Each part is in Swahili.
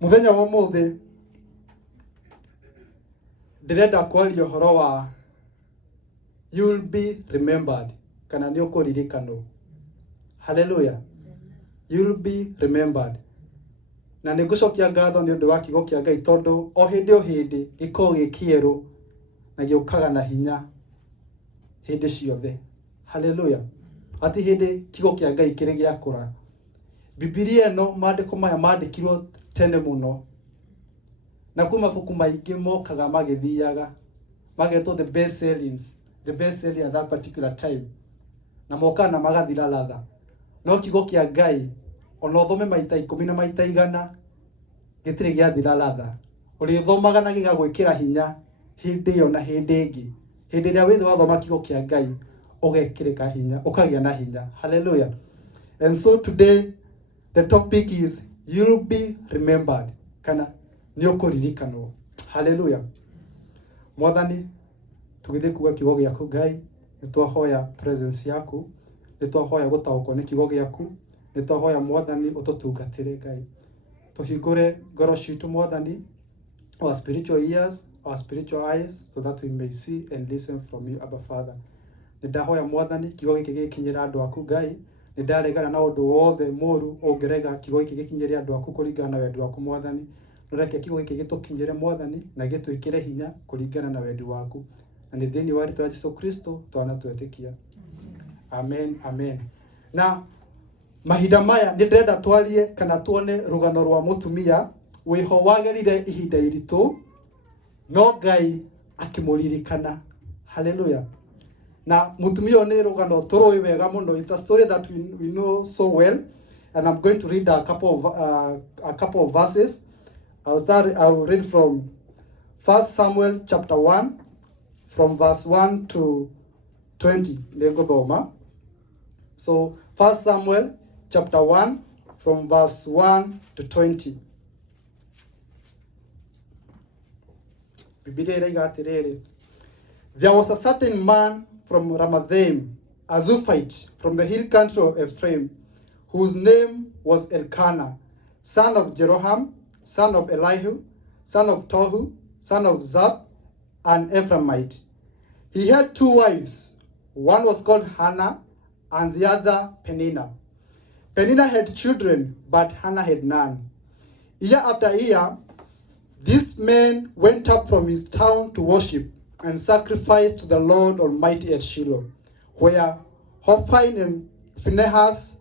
Muthenya wa muthi ndirenda kwaria horo wa you will be remembered kana ni ukuririkano. Hallelujah. You will be remembered. Na nĩ ngũcokia ngatho nĩ ũndũ wa kiugo kĩa Ngai tondũ o hĩndĩ gĩkoragwo gĩ kĩerũ na gĩũkaga na hinya hĩndĩ ciothe. Hallelujah. Ati hĩndĩ kiugo kĩa Ngai kĩrĩ gĩakũra. Bibilia ĩno maandĩko maya maandĩkirwo tene mũno. Na kuma mabuku maingĩ mokaga magĩthiaga magetwo the best selling at that particular time. Na mokaga na magathira ladha. No kiugo kĩa Ngai ona ũthome maita 10 na maita 100 gĩtirĩ gĩathira ladha. Ũrĩthomaga na gĩgagwĩkĩra hinya hĩndĩ ĩyo na hĩndĩ ĩngĩ. Hĩndĩ ĩrĩa wĩthĩ wathoma kiugo kĩa Ngai ũgekĩrĩka hinya, ũkagĩa na hinya. Hallelujah. And so today the topic is you'll be remembered. Kana nĩ ũkũririkanwo. Hallelujah. Mwathani tũgĩthiĩ kuuga kiugo gĩaku Ngai, nĩ twahoya presence yaku, nĩ twahoya gũtaũkwo nĩ kiugo gĩaku, nĩ twahoya Mwathani ũtũtungatĩre Ngai. Tũhingũre ngoro citũ Mwathani, our spiritual ears, our spiritual eyes, so that we may see and listen from you, Abba Father. Nĩ ndahoya Mwathani kiugo gĩkĩ gĩkinyĩra andũ aku Ngai, nĩ ndaregana na ũndũ wothe mũru ũngĩrega kiugo gĩkĩ gĩkinyĩre andũ aku kũringana na wendi waku Mwathani. Reke kiugo gĩkĩ gĩtũkinyĩre Mwathani na gĩtwĩkĩre hinya kũringana na wendi waku. Na nĩ thĩinĩ wa rĩĩtwa rĩa Jesũ Kristo twanatwĩtĩkia. Amen, amen. Na mahinda maya nĩ ndĩrenda twarie kana tuone rũgano rwa mũtumia wĩho wagerire ihinda iritũ no Ngai akĩmũririkana. Hallelujah. Na mũtumia nĩ rũgano tũrũĩ wega mũno. It's a story that we know so well, and I'm going to read a couple of verses. I'll read from 1 Samuel chapter 1 from verse 1 to 20. So 1 Samuel chapter 1 from verse 1 to 20. There was a certain man from Ramathaim, a Zophite from the hill country of Ephraim, whose name was Elkanah, son of Jeroham, son of Elihu, son of Tohu, son of Zab, an Ephraimite. He had 2 wives. One was called Hannah, and the other Peninnah. Peninnah had children, but Hannah had none. Year after year, this man went up from his town to worship and sacrifice to the Lord Almighty at Shiloh, where Hophni and Phinehas,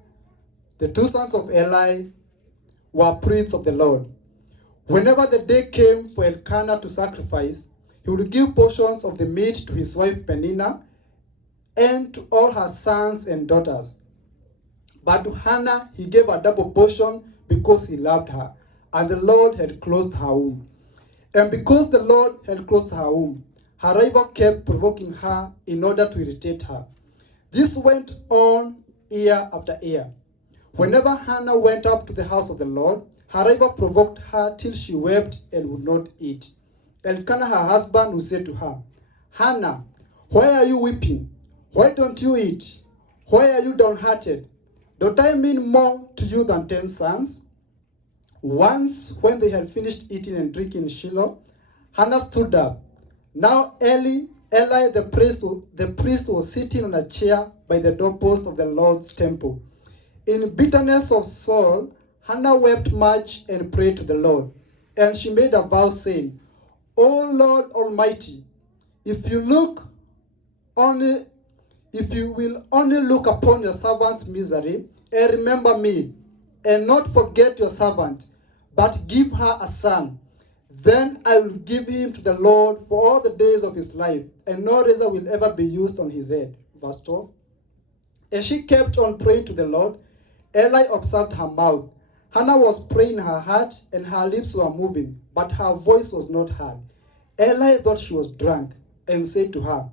the 2 sons of Eli, were priests of the Lord. Whenever the day came for Elkanah to sacrifice, he would give portions of the meat to his wife Peninnah and to all her sons and daughters. But to Hannah he gave a double portion because he loved her, and the Lord had closed her womb. And because the Lord had closed her womb, her rival kept provoking her in order to irritate her. This went on year after year. Whenever Hannah went up to the house of the Lord, her rival provoked her till she wept and would not eat. Elkanah, her husband, would say to her, Hannah, why are you weeping? Why don't you eat? Why are you downhearted? Don't I mean more to you than 10 sons? Once, when they had finished eating and drinking in Shiloh, Hannah stood up. Now Eli the priest was sitting on a chair by the doorpost of the Lord's temple. In bitterness of soul, Hannah wept much and prayed to the Lord. And she made a vow saying, O Lord Almighty, if you will only look upon your servant's misery and remember me, and not forget your servant, but give her a son, then I will give him to the Lord for all the days of his life, and no razor will ever be used on his head. Verse 12. As she kept on praying to the Lord, Eli observed her mouth. Hannah was praying in her heart, and her lips were moving, but her voice was not heard. Eli thought she was drunk, and said to her,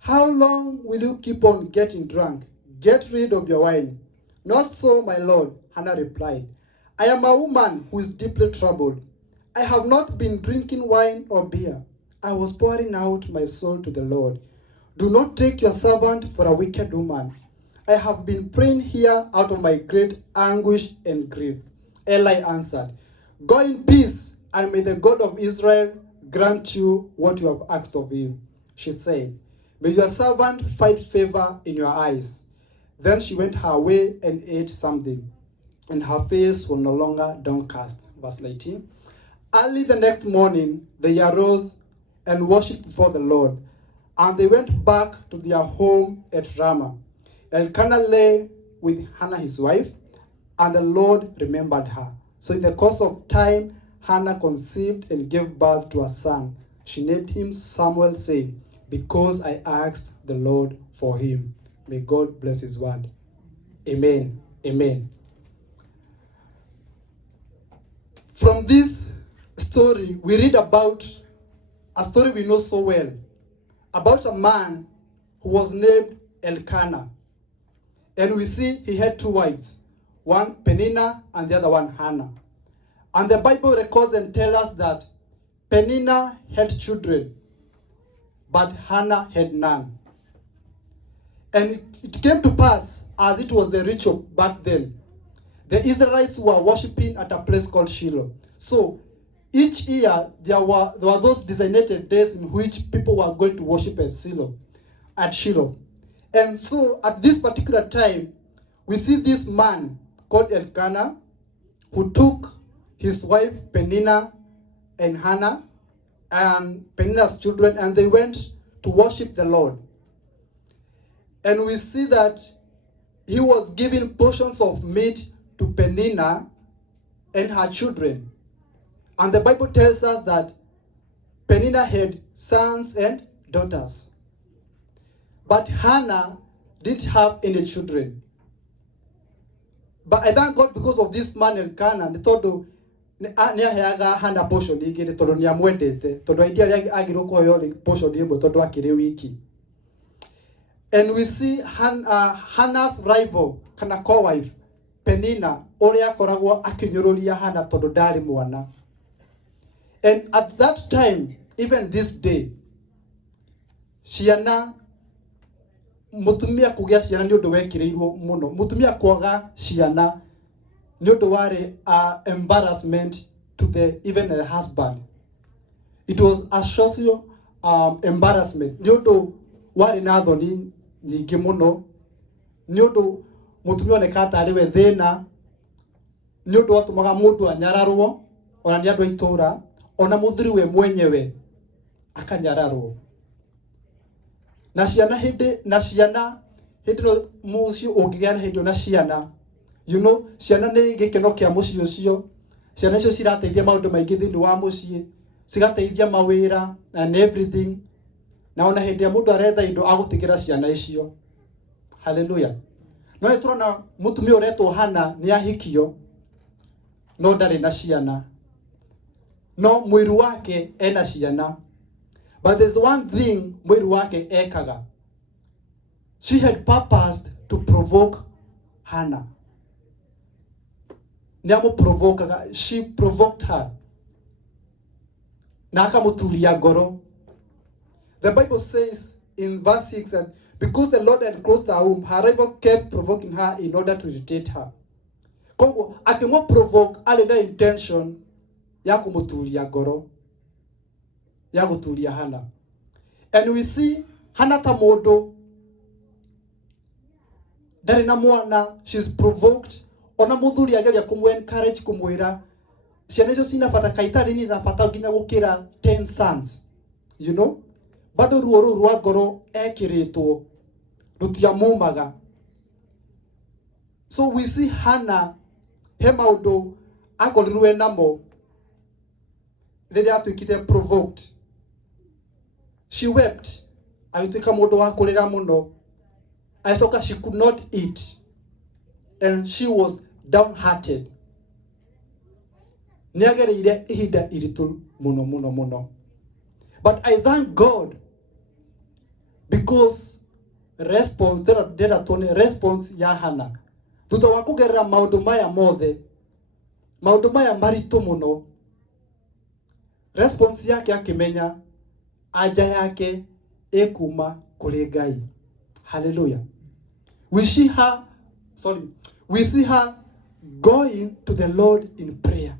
How long will you keep on getting drunk? Get rid of your wine. Not so, my lord, Hannah replied. I am a woman who is deeply troubled. I have not been drinking wine or beer. I was pouring out my soul to the Lord. Do not take your servant for a wicked woman. I have been praying here out of my great anguish and grief. Eli answered, Go in peace, and may the God of Israel grant you what you have asked of him. She said, may your servant find favor in your eyes. Then she went her way and ate something, and her face was no longer downcast. Verse 19. Early the next morning, they arose and worshipped before the Lord, and they went back to their home at Ramah. Elkanah lay with Hannah his wife, and the Lord remembered her. So in the course of time, Hannah conceived and gave birth to a son. She named him Samuel, saying, because I asked the Lord for him. May God bless his word. Amen. Amen. From this story, we read about a story we know so well, about a man who was named Elkanah. And we see he had two wives, one Peninnah and the other one Hannah. And the Bible records and tells us that Peninnah had children, but Hannah had none. And it came to pass, as it was the ritual back then, the Israelites were worshipping at a place called Shiloh. So each year there were those designated days in which people were going to worship at Shiloh. And so at this particular time, we see this man called Elkanah, who took his wife Peninnah and Hannah and Peninnah's children, and they went to worship the Lord. And we see that he was giving portions of meat to Peninnah and her children. And the Bible tells us that Peninnah had sons and daughters. But Hannah didn't have any children. But I thank God because of this man Elkanah, the told niaheaga Hannah portion igire tondu niamwendete tondu idea agirwo kuoyo portion imwe tondu akiri wiki. And we see Hannah's rival, kana co-wife, Peninnah, uria akoragwo akinyururia Hannah tondu ndari mwana. And at that time, even this day, ciana mutumia kugia ciana ni undu wekirirwo muno. Mutumia kwaga ciana ni undu wari embarrassment to even the husband. It was a social embarrassment. Ni undu wari na thoni nyingi muno. Ni undu mutumia onekata ari we thina. Ni undu watumaga mundu anyararwo ona ni andu aitura ona muthiri we mwenyewe akanyararwo. Na ciana hindi no mucio ungigiana hindi na ciana, you know, ciana ni gikeno kia mucio ucio. Ciana icio cirateithia maundu maingi thiini wa mucie, cigateithia mawira and everything. Na ona hindi ya mundu aretha indo agutigira ciana icio. Hallelujah. No iturona mutumia uretwo Hannah ni ahikio no ndari na ciana. No mwiru wake ena ciana. But there's one thing mwiru wake ekaga. She had purposed to provoke Hannah. She provoked her. Na akamutulia ngoro. The Bible says in verse 6 that because the Lord had closed her womb, her rival kept provoking her in order to irritate her. Kongo akimwo provoke ale na intention ya kumutulia ngoro, ya gutulia Hannah. And we see Hannah ta mundu ndari na mwana, she's provoked. Ona muthuri ageria kumu encourage kumwira ciana icio cina bata kaitari ni na bata nginya gukira 10 sons, you know, bado ruo rwa ngoro ekiritwo rutia mumaga. So we see Hannah he maundu akorirwe namo riria atuikite provoked. She wept. Ayutika mundu wa kurira muno. Aisoka she could not eat, and she was downhearted. Niagereire ihinda iritu muno. But I thank God because response ya Hannah. Thutha wa kugerera maundu maya mothe, maundu maya maritu muno, response yake akimenya aja yake ekuma kuri Ngai. Hallelujah. We see her going to the Lord in prayer.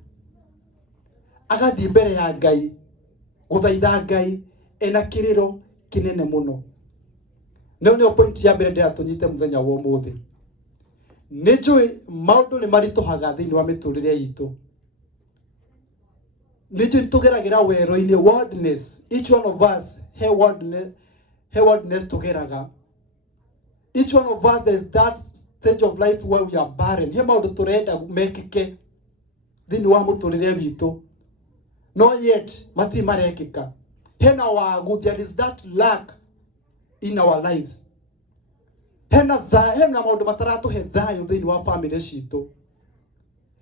agathi mbere ya Ngai guthaitha Ngai ena kiriro kinene muno. No point ya mbere ndira tunyite muthenya wa umuthi. Nijui maundu ni marituhaga thiini wa miturire yitu. Nijui tugeragira wero-ini wordness. Each one of us wordness tugeraga. Each one of us, there is that stage of life where we are barren. He maundu turenda mekike thiini wa muturire witu. No yet mati marekika. Hena wagu, there is that lack in our lives. Hena maundu mataratuhe thayo thiini wa family citu.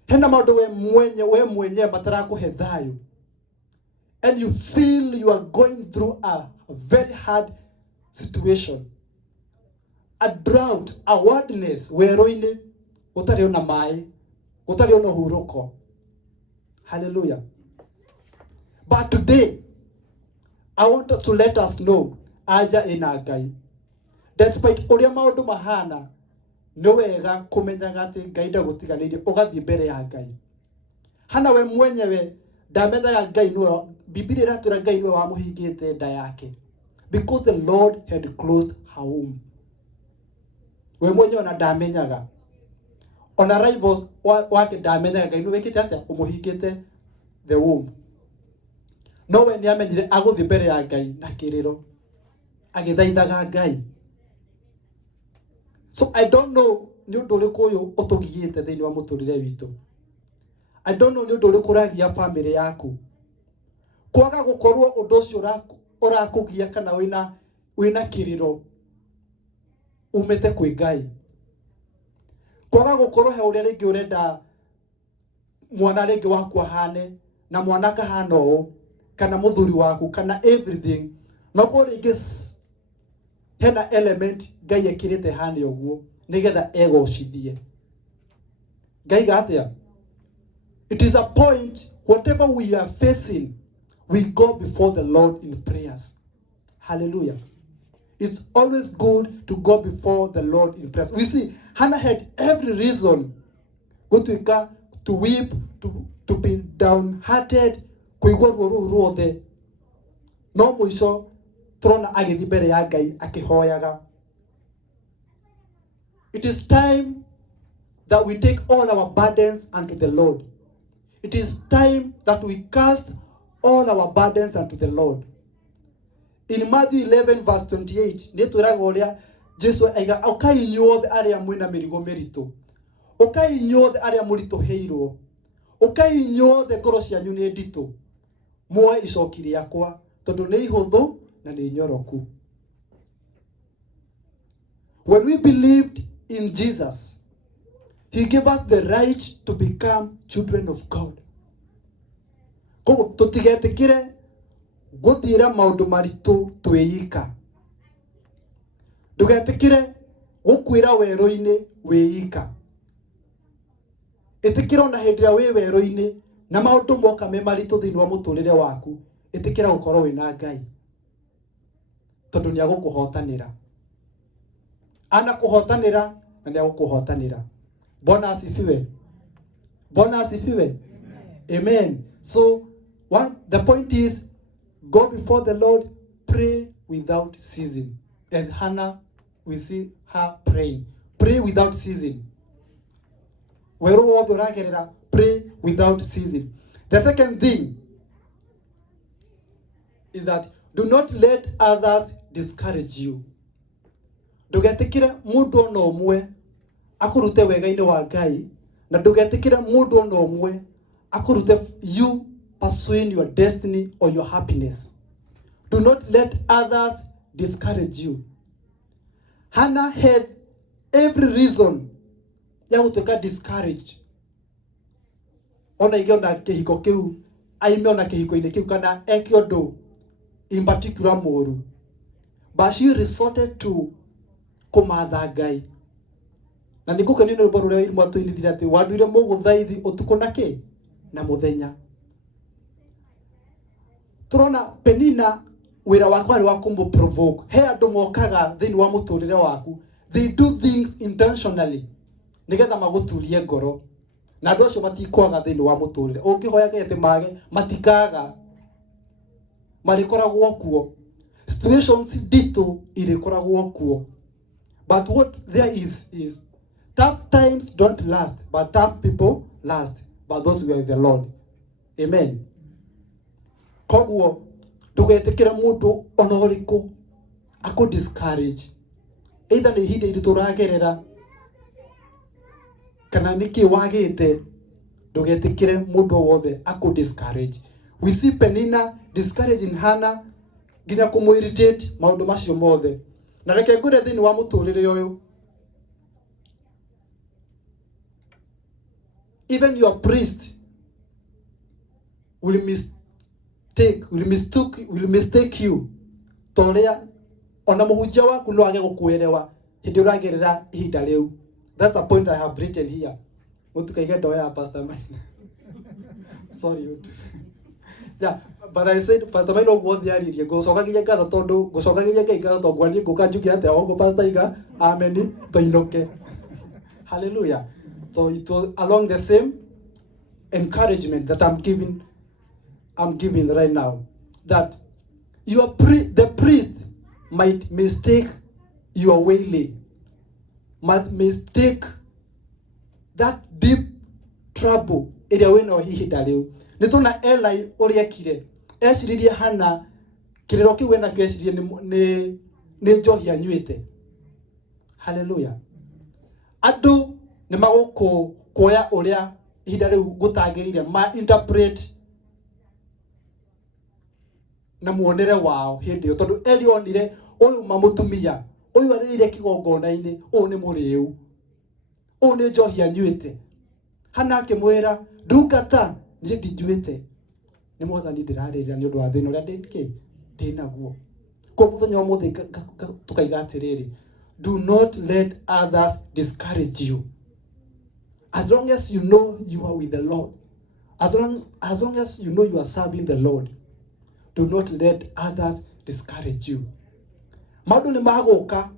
Hena maundu we mwenye matarakuhe thayo. And you feel you are going through a very hard situation. A drought, a wilderness, wero-ini gutari ona mai, gutari ona huruko. Hallelujah. But today, I want to let us know, aja ina Ngai. Despite uria maundu mahana, no wega kumenyaga ati Ngai ndagutiganirie ugathi mbere ya Ngai. Hana we mwenyewe ndamenyaga Ngai no Biblia iratwira Ngai no wamuhingite nda yake. Because the Lord had closed her womb. We mwenyewe na ndamenyaga. On arrivals wake ndamenyaga Ngai no wekite ate umuhingite the womb. No we ni amenyire aguthi mbere ya Ngai na kiriro. Agithaithaga Ngai. So I don't know ni undu uriku uyu utugiyite thiini wa muturire witu. I don't know ni undu uriku uragia family yaku. Kwaga gukorwo undu ucio urakugia kana wina kiriro umete kwi Ngai. Kwaga gukorwo he uria ringi urenda mwana ringi waku ahane na mwana kahana o kana muthuri waku kana everything. No ko ringi hena element Ngai ekirite hane oguo nigetha egocithie. Ngai gatia. It is a point, whatever we are facing, we go before the Lord in prayers. Hallelujah. It's always good to go before the Lord in prayers. We see Hannah had every reason to weep, to be downhearted, no mwisho trona agithi mbere ya Ngai akihoyaga. It is time that we take all our burdens unto the Lord. It is time that we cast all our burdens unto the Lord. In Matthew 11 verse 28, neturaga uria Jesu aiga okai inyuothe aria mwina mirigo miritu. Okai inyuothe aria murituheirwo. Okai inyuothe ngoro cianyu ni nditu. Muoe icoki riakwa tondu ni ihuthu na ni nyoroku. When we believed in Jesus, He gave us the right to become children of God. Kogo tutigetikire guthira maundu maritu twiyika. Ndugetikire gukwira wero-ini wiyika. Itikira ona hindira wi wero-ini na maundu moka me maritu thiini wa muturire waku, itikira gukorwo wina Ngai. Tondu ni agukuhotanira. Ana kuhotanira na ni agukuhotanira. Bwana asifiwe. Bwana asifiwe. Amen. So the point is, go before the Lord, pray without ceasing. As Hannah, we see her praying. Pray without ceasing. Pray without ceasing. The second thing is that do not let others discourage you. Ndugetikire mundu ona umwe akurute wega-ini wa Ngai, na ndugetikire mundu ona umwe akurute you pursuing your destiny or your happiness. Do not let others discourage you. Hannah had every reason ya gutuika discouraged. Ona igiona kihiko kiu, aime ona kihiko-ini kiu kana ekiondo in particular moru. But she resorted to kumatha Ngai. Na nikuke nino rwimbo ruria irimo atuinithire ati wanduire muguthaithi utuku na ki na muthenya. Turona Penina wira wakwa ni wa provoke. He andu mokaga thiini wa muturire waku. They do things intentionally nigetha maguturie ngoro. na andũ acio matikwaga thĩinĩ wa mũtũrĩre. Ũngĩhoyaga atĩ mage matikaga, marĩkoragwo kuo. Situations nditũ irĩkoragwo kuo. But what there is tough times don't last, but tough people last. But those who are with the Lord. Amen. Koguo ndũgetĩkĩre mũndũ ona ũrĩkũ akũ discourage. Either nĩ ihinda iritũ ũragerera kana nĩkĩ wagĩte, ndũgetĩkĩre mũndũ wothe akũ discourage. We see Penina discouraging Hannah nginya kũmũ-irritate maũndũ macio mothe. Na reke ngwĩre thĩinĩ wa mũtũrĩre ũyũ, even your priest will mistake you. Toria ona mũhunjia waku no age gũkwĩrewa hĩndĩ ũragerera ihinda rĩu. That's a point I have written here. Mũtukaige ndoya ya Pastor Maina. Sorry. Yeah, but I said Pastor Maina ũguo thiaririe ngũcokagia ngatho tondũ ngũcokagia Ngai ngatho tondũ ngwani ngũkanjukia atĩa ũguo Pastor Iga. Amen. Toinoke. Hallelujah. So it was along the same encouragement that I'm giving right now, that the priest might mistake your wailing, must mistake that deep trouble ĩrĩa wĩna ihinda rĩu. Nĩ tũna Eli ũrĩa ekire, eciririe Hana kĩrĩro kĩu wĩna kĩo eciririe nĩ njohi anyuĩte. Hallelujah. Andũ nĩ magũkũ kuoya ũrĩa ihinda rĩu gũtagĩrĩire ma interpret na muonere wao hĩndĩ ĩyo, tondũ Eli onire ũyũ mamũtumia ũyũ arĩire kĩgongona-inĩ, ũyũ nĩ mũrĩu, ũyũ nĩ njohi anyuĩte. Hana akĩmwĩra ndungata niĩ ndinjuĩte, nĩ Mwathani ndĩrarĩrĩra nĩ ũndũ wa thĩna ũrĩa ndĩnaguo. Kwa mũthenya ũmũthĩ tũkaiga atĩrĩrĩ, do not let others discourage you. As long as you know you are with the Lord, as long as you know you are serving the Lord, do not let others discourage you. Maũndũ nĩ magũka,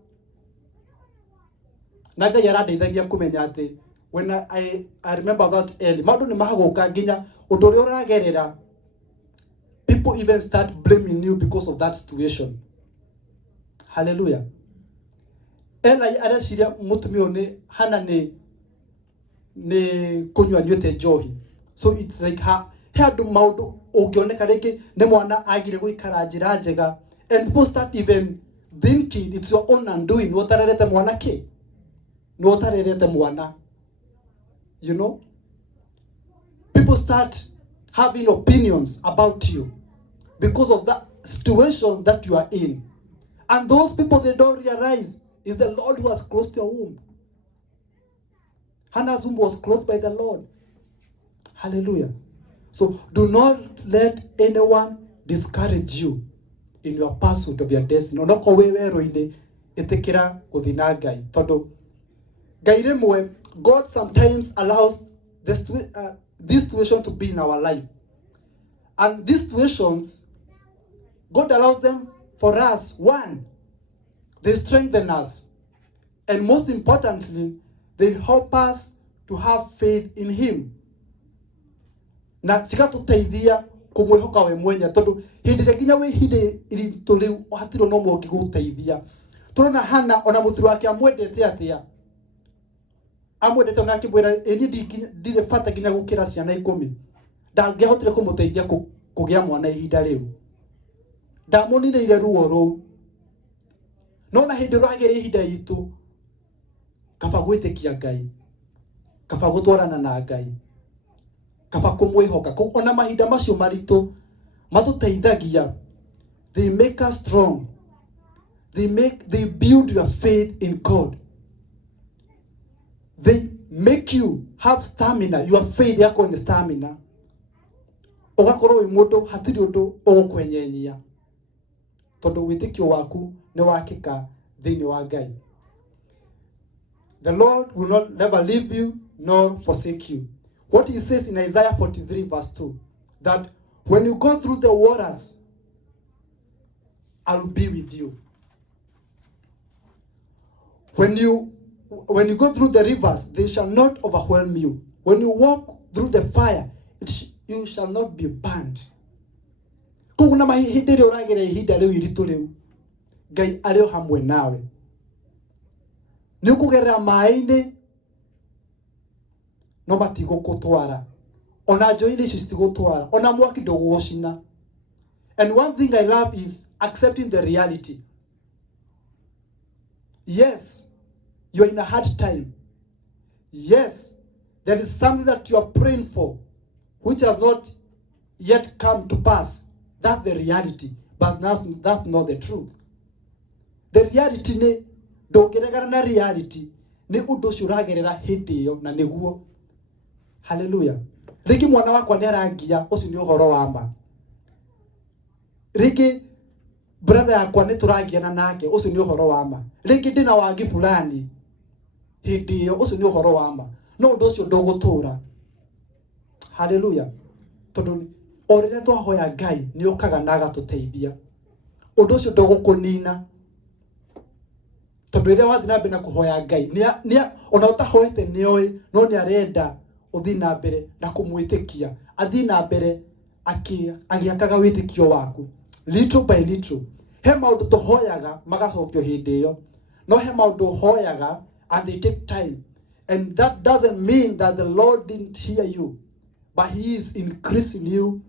na Ngai arandeithagia kũmenya atĩ when I remember that early, maũndũ nĩ magũka nginya ũndũ ũrĩa ũragerera, people even start blaming you because of that situation. Hallelujah. Eli areciria mũtumia ũyũ nĩ Hana nĩ kũnyua nyuĩte njohi. So it's like he andũ maũndũ ũngĩoneka rĩngĩ nĩ mwana agire gũikara njĩra njega, and people start even thinking it's your own undoing. Nĩ ũtarerete mwana kĩ? Nĩ ũtarerete mwana. You know? People start having opinions about you because of that situation that you are in. And those people, they don't realize it's the Lord who has closed your womb. Hannah's womb was closed by the Lord. Hallelujah. So do not let anyone discourage you in your pursuit of your destiny. Onoko wewe etekira kuthina Ngai. Todo Ngai remwe, God sometimes allows this situation to be in our life. And these situations, God allows them for us. One, they strengthen us. And most importantly, they help us to have faith in Him. Na cigatũteithia kũmwĩhoka we mwenye, tondũ hĩndĩ ĩrĩa nginya wĩ hĩndĩ iritũ rĩu hatirĩ no mũndũ ũngĩgũteithia. Tũrona Hana ona mũthuri wake amwendete atĩa, amwendete ona akĩmwĩra niĩ ndirĩ bata nginya gũkĩra ciana 10, ndangĩahotire kũmũteithia kũgĩa mwana ihinda rĩu, ndamũnineire ruo rũu. No na hĩndĩ ũrageria ihinda itũ, kaba gwĩtĩkia Ngai, kaba gũtwarana na Ngai, kaba kũmwĩhoka. Ona mahinda macio maritũ matũteithagia. They make us strong. They build your faith in God. They make you have stamina. Your faith yako ni stamina. Ũgakorwo wĩ mũndũ hatirĩ ũndũ ũgũkwenyenyia, tondũ wĩtĩkio waku nĩ wakĩka thĩinĩ wa Ngai. The Lord will not never leave you nor forsake you. What He says in Isaiah 43 verse 2, that when you go through the waters, I will be with you. When you go through the rivers, they shall not overwhelm you. When you walk through the fire, you shall not be burned. Kuna mahindi ria uragera ihinda riu iritu riu. Ngai ari o hamwe nawe. Ni ukugerera mai-ini no matigukutwara. Ona njoi-ini icio citigutwara. Ona mwaki ndũgũgũcina. And one thing I love is accepting the reality. Yes, you are in a hard time. Yes, there is something that you are praying for which has not yet come to pass. That's the reality. But that's not the truth. The reality ni ndũngĩregana na reality ni ũndũ ũcio ũragerera hĩndĩ ĩyo na nĩguo. Hallelujah. Rĩngĩ mwana wakwa nĩ arangia ũcio nĩ ũhoro wa ma. Rĩngĩ brother yakwa nĩ tũrangiana nake ũcio nĩ ũhoro wa ma. Rĩngĩ ndĩna wagi fulani hĩndĩ ĩyo ũcio nĩ ũhoro wa ma. No ũndũ ũcio ndũgũtũra. Hallelujah. Tondũ o rĩrĩa twahoya Ngai nĩ okaga na agatũteithia. Ũndũ ũcio ndũgũkũnina. Tondũ rĩrĩa wathiĩ na mbere na kũhoya Ngai ona ũtahoete nĩoĩ no nĩ arenda ũthiĩ na mbere na kũmwĩtĩkia. Athiĩ na mbere agĩakaga wĩtĩkio waku. Little by little. He maũndũ tũhoyaga magacokio hĩndĩ ĩyo. No he maũndũ ũhoyaga and they take time. And that doesn't mean that the Lord didn't hear you. But He is increasing you.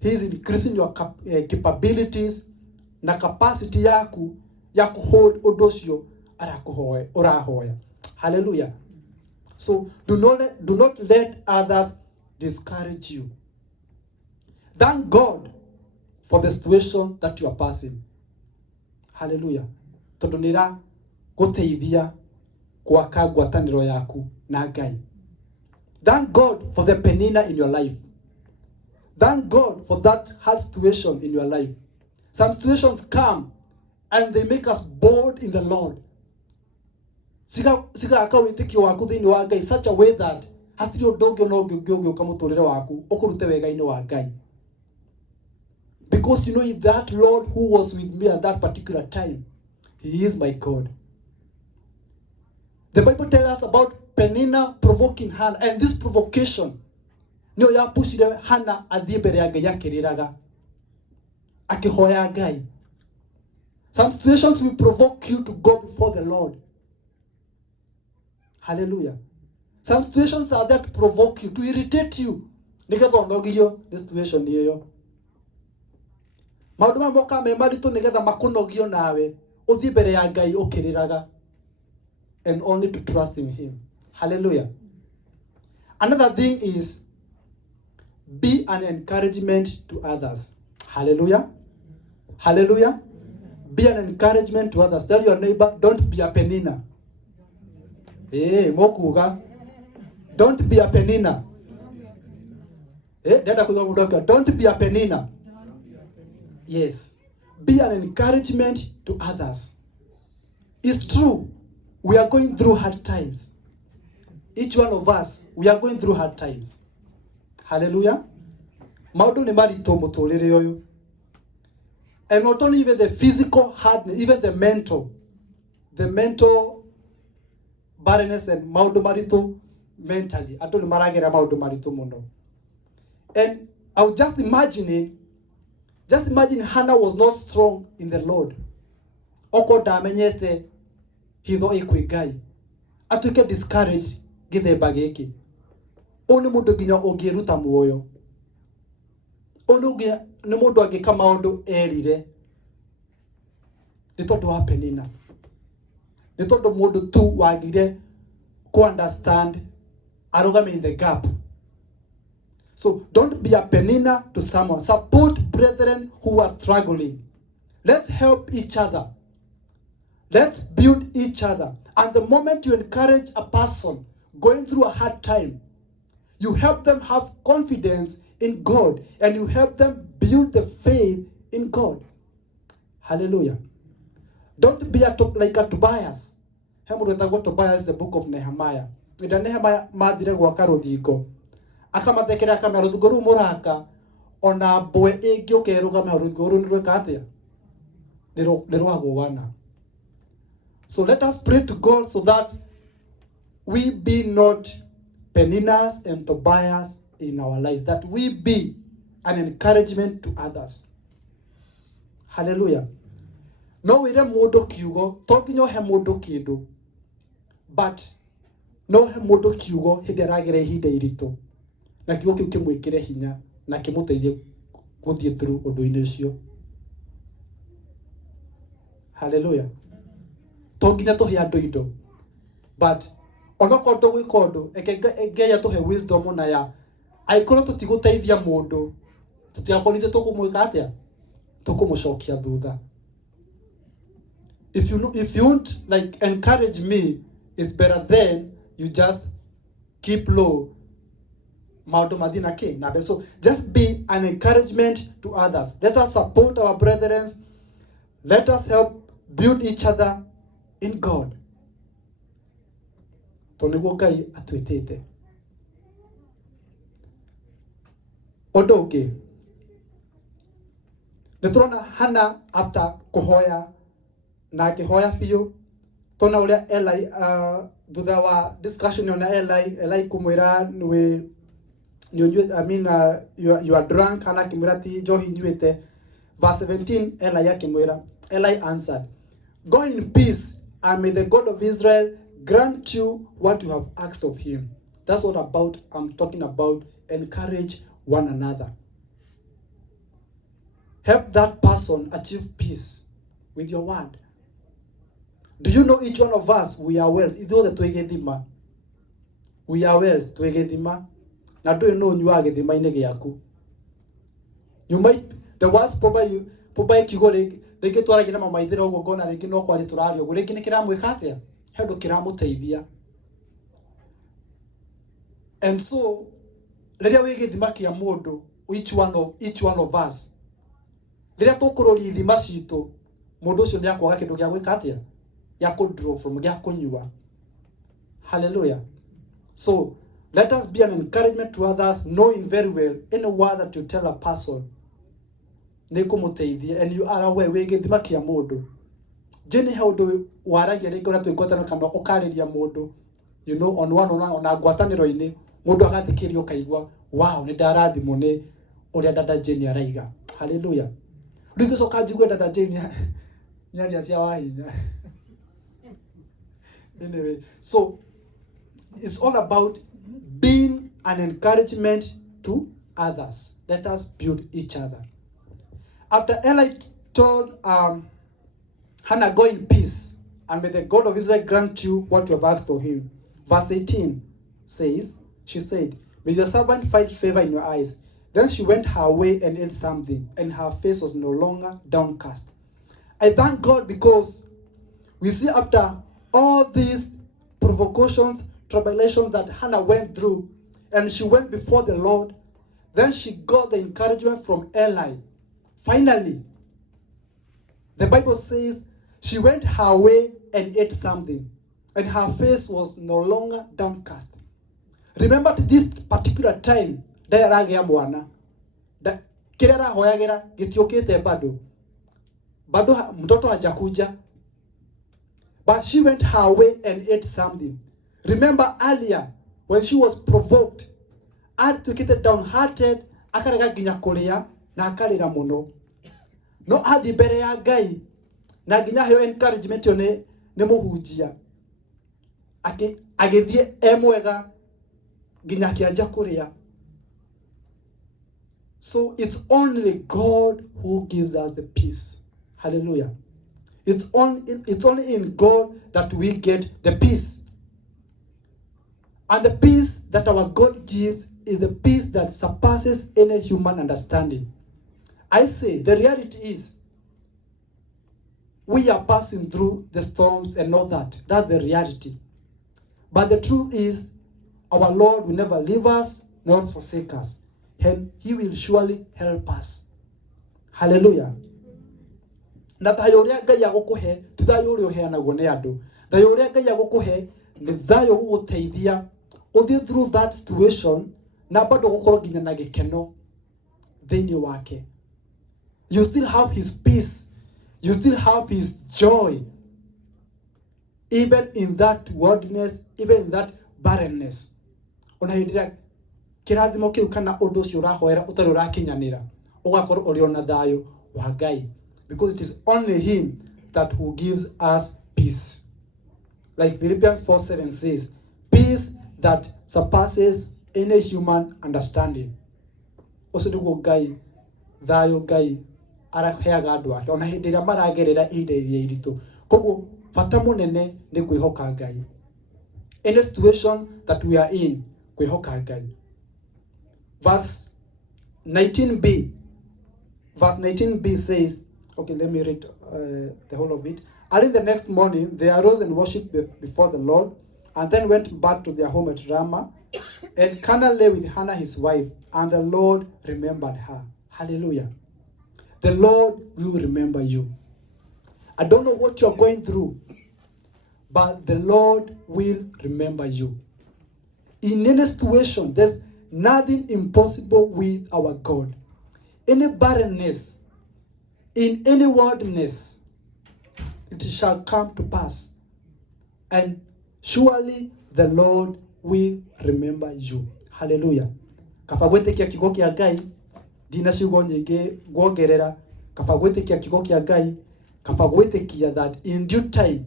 He is increasing your capabilities na capacity yaku ya kuhold ũndũ ũcio urahoya. Hallelujah. So do not let others discourage you. Thank God for the situation that you are passing. Hallelujah. Tondũ nĩra gũteithia gwaka ngwatanĩro yaku na Ngai. Thank God for the Penina in your life. Thank God for that hard situation in your life. Some situations come and they make us bold in the Lord. Siga akawĩtĩkio waku thĩinĩ wa Ngai such a way that hatirĩ ũndũ ũngĩ no ũngĩũka mũtũrĩre waku ũkũrute wega-inĩ wa Ngai. Because you know, if that Lord who was with me at that particular time, He is my God. The Bible tells us about Penina provoking Hannah, and this provocation nĩyo yapushire Hannah athiĩ mbere ya Ngai akĩrĩraga akĩhoya Ngai. Some situations will provoke you to go before the Lord. Hallelujah. Some situations are there to provoke you, to irritate you. Nigetha ũnogio nĩ situation ĩyo. Maũndũ mamwe moka me maritũ nigetha makũnogio nawe ũthiĩ mbere ya Ngai ũkĩrĩraga. And only to trust in Him. Hallelujah. Another thing is, be an encouragement to others. Hallelujah. Hallelujah. Be an encouragement to others. Tell your neighbor, don't be a Penina. Hey, mokuga. Don't be a Penina. Hey, don't be a Penina. Yes. Be an encouragement to others. It's true. We are going through hard times. Each one of us, we are going through hard times. Hallelujah. Maũndũ nĩ maritũ mũtũrĩre ũyũ. And not only even the physical hardness, even the mental barrenness and maũndũ maritũ mentally. Andũ nĩ maragera maũndũ maritũ mũno. And I was just imagine Hannah was not strong in the Lord. Oko ndamenyete hitho ĩkwĩ Ngai. Atuĩke discouraged gĩthemba gĩkĩ. Ũyũ nĩ mũndũ nginya ũngĩruta muoyo. Ũyũ nĩ mũndũ angĩka maũndũ erire. Nĩ tondũ wa Penina. Nĩ tondũ mũndũ tu wagire ku understand arũgame in the gap. So don't be a Penina to someone. Support brethren who are struggling. Let's help each other. Let's build each other. And the moment you encourage a person going through a hard time, you help them have confidence in God, and you help them build the faith in God. Hallelujah. Don't be like a Tobias. Tobias, the book of Nehemiah. Nehemiah madire gwaka rũthingo. Akamathekera akamera rũthingo rũu mũraka ona mbwe ĩngĩũka ĩrũgame rũthingo rũu nĩrwĩka atĩa? Nĩ rwagũana. So let us pray to God so that we be not Peninas and Tobias in our lives, that we be an encouragement to others. Hallelujah. No wire mundu kiugo, to nginya he mundu kindu, but no he mundu kiugo hindi aragire ihinda iritu, na kiugo kiu kimwikire hinya na kimuteithie guthie through undu-ini ucio. Hallelujah. To nginya tuhe andu indo, but onoko ndo gwika undu Ngai atuhe wisdom na ya aikorwo tutiguteithia mundu, tutiakorite tukumwika atia, tukumucokia thutha. If you won't like encourage me, it's better then you just keep low. So just be an encouragement to others. Let us support our brethren. Let us help build each other in God. Toniguo Ngai atwitite. Undu ungi, niturona Hannah after kuhoya na akihoya fiu, tona uria Eli thutha wa discussion na Eli kumwira you are drunk, ana kimwira ti johi nyuite. Verse 17, Eli akimwira, Eli answered, go in peace, and may the God of Israel grant you what you have asked of him. That's what I'm talking about. Encourage one another. Help that person achieve peace with your word. Do you know each one of us, we are wells. We are wells. Now do you know you are getting my giaku? You might, the worst probably kigole, they get to like my mother or gonna like no quality to radio, we can kiram with Katia. Help kiramu taidia. And so let us get the makia modo, each one of us. Let us talk about the mashito, modosho ya kwa kidogo ya Katia. Ya could draw from ya kunyua. Hallelujah. So let us be an encouragement to others, knowing very well any word that you tell a person, and you are aware we get the makia modo. Jenny how do waragia reko na tuikota kana okariria modo, you know, on agwataniro ini modo agathikirio kaigwa, wow, ni ndarathimo ni uria dada Jenny araiga. Hallelujah. Rigo soka jigwe dada Jenny nyari asia wahinya. Anyway, so it's all about being an encouragement to others. Let us build each other. After Eli told Hannah, go in peace, and may the God of Israel grant you what you have asked of him. Verse 18 says, she said, may your servant find favor in your eyes. Then she went her way and ate something, and her face was no longer downcast. I thank God because we see after all these provocations, tribulations that Hannah went through, and she went before the Lord, then she got the encouragement from Eli. Finally, the Bible says she went her way and ate something, and her face was no longer downcast. Remember at this particular time, Dayaragia mwana, da kirera hoyagera gitiokete bado mtoto hajakuja. But she went her way and ate something. Remember earlier, when she was provoked, had to get downhearted, akarega ginya kuria na akarira muno. No athi mbere ya Ngai na ginya heo encouragement yo ne muhunjia. Agithie emwega ginya kianja kuria. So it's only God who gives us the peace. Hallelujah. It's only in God that we get the peace. And the peace that our God gives is the peace that surpasses any human understanding. I say, the reality is, we are passing through the storms and all that. That's the reality. But the truth is, our Lord will never leave us nor forsake us. And he will surely help us. Hallelujah. Na thayo uria Ngai agukuhe ti thayo uria uheanagwo ni andu. Thayo uria Ngai agukuhe ni thayo guguteithia uthie through that situation na bado gukorwo nginya na gikeno thiini wake. You still have his peace. You still have his joy. Even in that wilderness, even in that barrenness. ona hindira kirathimo kiu kana undu ucio urahoera utari urakinyanira ugakorwo uri ona thayo wa Ngai, because it is only him that who gives us peace. Like Philippians 4:7 says, peace that surpasses any human understanding. Ucio niguo Ngai, thayo Ngai araheaga andu ake ona hindi ria maragerera ihinda iria iritu. Koguo bata munene ni kwihoka Ngai. In a situation that we are in, kwihoka Ngai. Verse 19b says, okay, let me read the whole of it. Early the next morning, they arose and worshipped before the Lord, and then went back to their home at Ramah. And Cana lay with Hannah his wife, and the Lord remembered her. Hallelujah. The Lord will remember you. I don't know what you're going through, but the Lord will remember you. In any situation, there's nothing impossible with our God. Any barrenness, in any wilderness, it shall come to pass. And surely the Lord will remember you. Hallelujah. Kaba gwitikia kiugo kia Ngai, dina ciugo nyingi gwongerera. Kaba gwitikia kiugo kia Ngai, kaba gwitikia that in due time,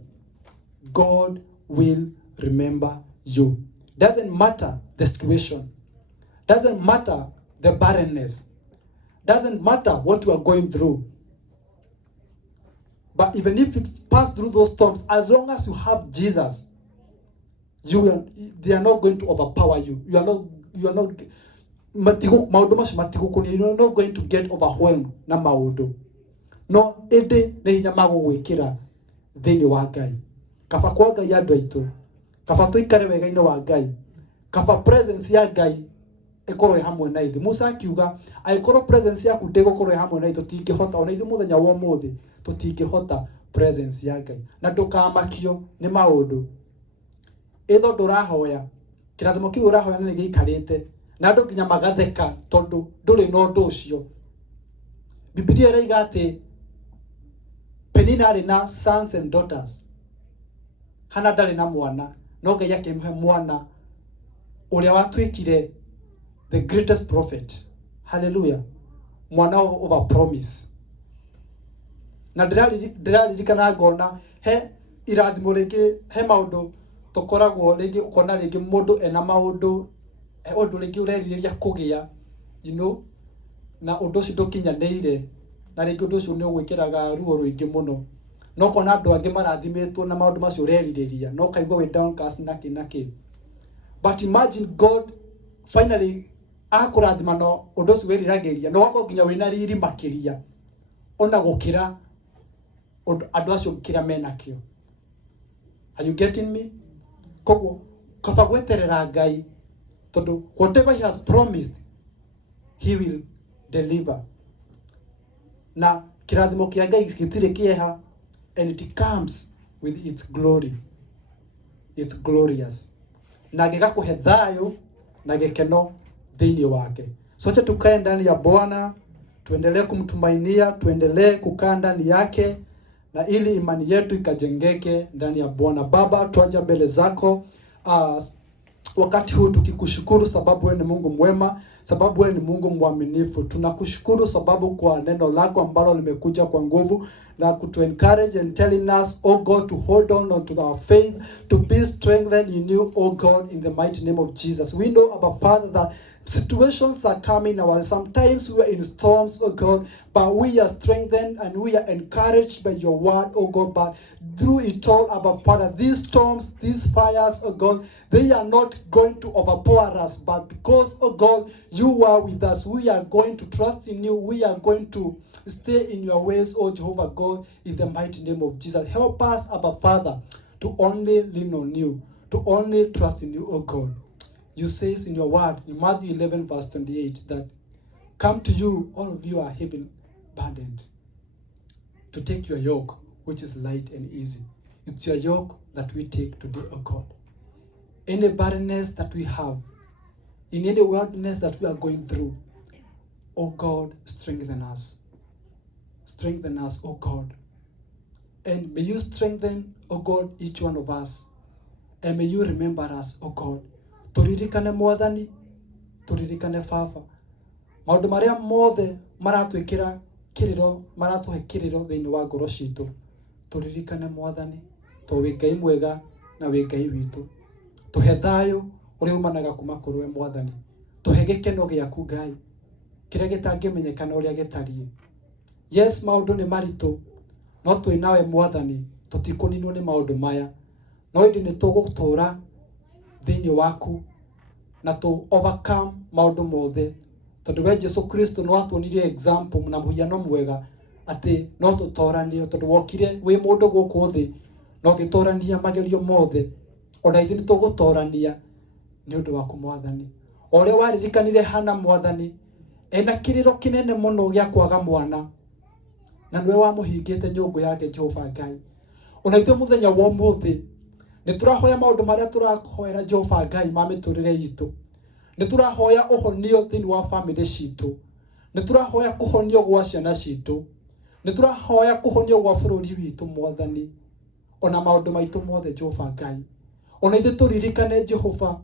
God will remember you. Doesn't matter the situation. Doesn't matter the barrenness. Doesn't matter what you are going through. But even if you pass through those storms, as long as you have Jesus, they are not going to overpower you. You are not going to get overwhelmed na maundu. No, ede ne hinya magugwikira thini wa Ngai. Kaba kwa Ngai andu aitu. Kaba tuikare wega-ini wa Ngai. Kaba presence ya Ngai ikorwo hamwe na ithu. Musa akiuga aikorwo presence yaku ndigukorwo hamwe na ithu tingihota ona ithu muthenya wa muthi tutingihota presence ya Ngai. Na ndukamakio ni maundu itho ndurahoya kirathimo kiu urahoya ni giikarite na andu nginya magatheka tondu nduri na undu ucio. Biblia iraiga ati Penina ari na sons and daughters, Hana ndari na mwana, no Ngai akimhe mwana uria watwikire the greatest prophet. Hallelujah. Mwana over promise. Na ndiraririkana ngona he irathimo ringi he maundu tukoragwo ringi ukona ringi mundu ena maundu he undu ringi ureriria kugia, na undu ucio ndukinyanire na ringi undu ucio ni ugwikiraga ruo ruingi muno. No kona andu angi marathimitwo na maundu macio ureriria, no kaigwa we downcast naki. But imagine God finally akurathima no undu ucio wiriragiria no wako nginya wina riri makiria ona gukira andu acio kira menakio. Are you getting me? Koguo kaba gweterera Ngai tondu whatever he has promised he will deliver. Na kirathimo kia Ngai gitire kieha, and it comes with its glory. It's glorious. Na gigakuhe thayo na gikeno thini wake. Sote tukae ndani ya Bwana, tuendelee kumtumainia, tuendelee kukaa ndani yake, na ili imani yetu ikajengeke ndani ya Bwana. Baba, tuaja mbele zako wakati huu tukikushukuru sababu wewe ni Mungu mwema, sababu wewe ni Mungu mwaminifu. Tunakushukuru sababu kwa neno lako ambalo limekuja kwa nguvu na kutu encourage and telling us, oh God, to hold on to our faith, to be strengthened in you, oh God, in the mighty name of Jesus. We know, Abba Father, that situations are coming our sometimes we are in storms, oh God, but we are strengthened and we are encouraged by your word, oh God. But through it all, Abba Father, these storms, these fires, oh God, they are not going to overpower us, but because, oh God, you are with us, we are going to trust in you, we are going to stay in your ways, oh Jehovah God, in the mighty name of Jesus. Help us, Abba Father, to only lean on you, to only trust in you, oh God. You say in your word, in Matthew 11, verse 28, that come to you, all of you are heavy burdened, to take your yoke, which is light and easy. It's your yoke that we take today, oh God. Any barrenness that we have, in any wilderness that we are going through, oh God, strengthen us. Strengthen us, oh God. And may you strengthen, oh God, each one of us. And may you remember us, oh God, turirikane Mwathani, turirikane Baba. Maundu maria mothe maratwikira kiriro, maratuhe kiriro thiini wa ngoro citu, turirikane Mwathani, to wi Ngai mwega na wi Ngai witu. Tuhe thayo uria umanaga kuma kurwe Mwathani, tuhe gikeno giaku Ngai kiria gitangimenyekana uria gitarie. Yes, maundu ni maritu, no twi nawe Mwathani tutikuninwo ni maundu maya, no indi ni tugutura thiini waku na tu overcome maundu mothe, tondu we Jesu Kristo no atwonirie example na muhiano mwega ati no tutoranie, tondu wokire wi mundu guku thi no gitorania magerio mothe, ona ithi ni tugutorania ni undu waku Mwathani. Oria waririkanire Hana Mwathani ena kiriro kinene muno gia kwaga mwana, na niwe wamuhingite nyungu yake Jehova Ngai. Ona ithuĩ muthenya wa ũmũthĩ nĩ tũrahoya maũndũ marĩa tũrahoera Jehova Ngai ma mĩtũrĩre itũ. Nĩ tũrahoya ũhonio thĩinĩ wa family citũ, nĩ tũrahoya kũhonio gwa ciana citũ, nĩ tũrahoya kũhonio gwa bũrũri witũ Mwathani, ona maũndũ maitũ mothe Jehova Ngai. Ona ithuĩ tũririkane Jehova,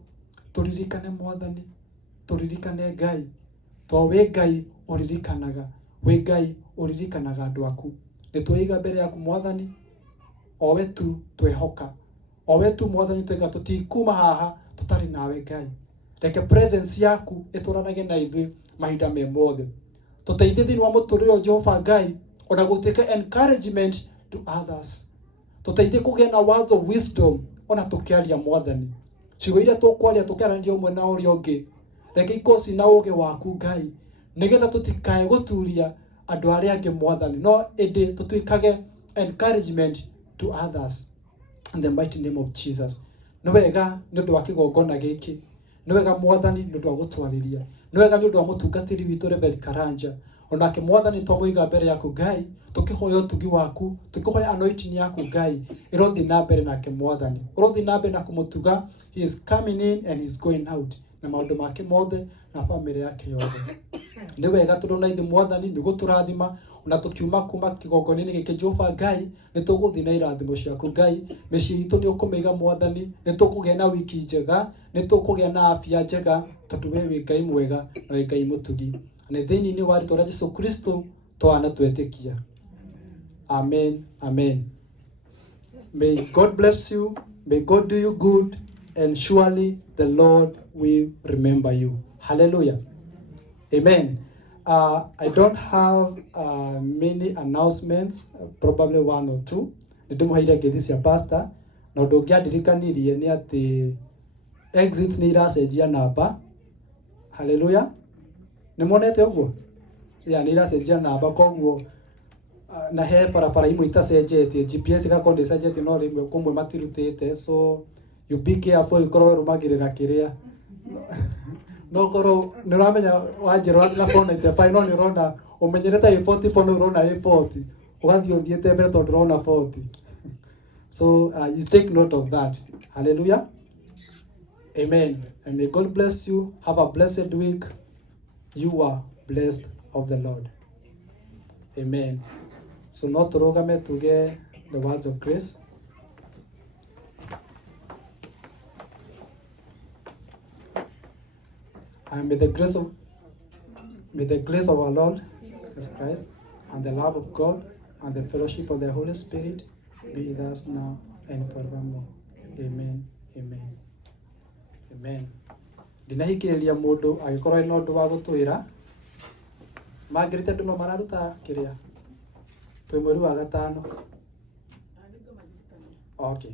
tũririkane Mwathani, tũririkane Ngai, to wĩ Ngai ũririkanaga, wĩ Ngai ũririkanaga andũ aku. Nĩ twĩiga mbere yaku Mwathani, o we tu twehoka, o we tu Mwathani twega, tutikuma haha tutari nawe Ngai. Reke presence yaku ĩtũranage na ithuĩ mahinda me mothe. Tũteithie thĩinĩ wa mũtũrĩre Jehova Ngai, ona gũtuĩka encouragement to others. Tũteithie kũgĩa na words of wisdom ona tũkĩaria Mwathani. Ciugo iria tũkwaria tũkĩaranĩria ũmwe na ũrĩa ũngĩ, reke ikorwo ci na ũũgĩ waku Ngai, nĩgetha tũtikae gũturia andũ arĩa angĩ Mwathani, no ĩndĩ tũtuĩkage encouragement to others in the mighty name of Jesus. Nĩ wega nĩ ũndũ wa kĩgongona gĩkĩ, nĩ wega Mwathani nĩ ũndũ wa gũtwarĩria, nĩ wega nĩ ũndũ wa mũtungatĩri witũ Reverend Karanja. Onake Mwathani twamũiga mbere yaku Ngai, tũkĩhoya ũtugi waku, tũkĩhoya anointing yaku Ngai ĩrothiĩ na mbere nake Mwathani, ũrothiĩ na mbere na kũmũtuga. He is coming in and he is going out, na maũndũ make mothe na family yake yothe. Nĩ wega tondũ na ithuĩ Mwathani nĩ gũtũrathima, ona tũkiuma kuma kĩgongona-inĩ gĩkĩ Jehova Ngai, nĩ tũgũthiĩ na irathimo ciaku Ngai. Mĩciĩ itũ nĩ ũkũmĩiga Mwathani, nĩ tũkũgĩa na wiki njega, nĩ tũkũgĩa na afya njega, tondũ we wĩ Ngai mwega na wĩ Ngai mũtugi. Nĩ thĩinĩ wa rĩĩtwa rĩa Jesu Kristo twana twetĩkia. Amen, amen. May God bless you, may God do you good, and surely the Lord will remember you. Hallelujah. Amen. I don't have many announcements, probably one or two. Nĩndĩmũheire ngeithi cia pastor, na ũndũ ũngĩ andirikanirie nĩ atĩ exit nĩ iracenjia namba. Hallelujah. Nĩ monete ũguo? Nĩ iracenjia namba, koguo na he barabara imwe itacenjetie, GPS ĩgakorwo ndĩcenjetie, no rĩmwe kũmwe matirutĩte, so you be careful ikorwo rũmagĩrĩra kĩrĩa. No korwo nĩ ũramenya wanjĩra na 495, no nĩ ũrona ũmenyerete A44, no ũrona A40, ũgathiĩ ũthiĩte mbere tondũ ũrona 40. So you take note of that. Hallelujah. Amen. And may God bless you. Have a blessed week. You are blessed of the Lord. Amen. So no tũrũgame tuge the words of grace. And may the grace of our Lord Jesus Christ and the love of God and the fellowship of the Holy Spirit be with us now and forevermore. Amen. Amen. Amen. Ndinahikĩrĩria mũndũ agĩkorwo ena ũndũ wa gũtwĩra. Magĩrĩte andũ no mararuta kĩrĩa twĩ mweri wa gatano. Okay.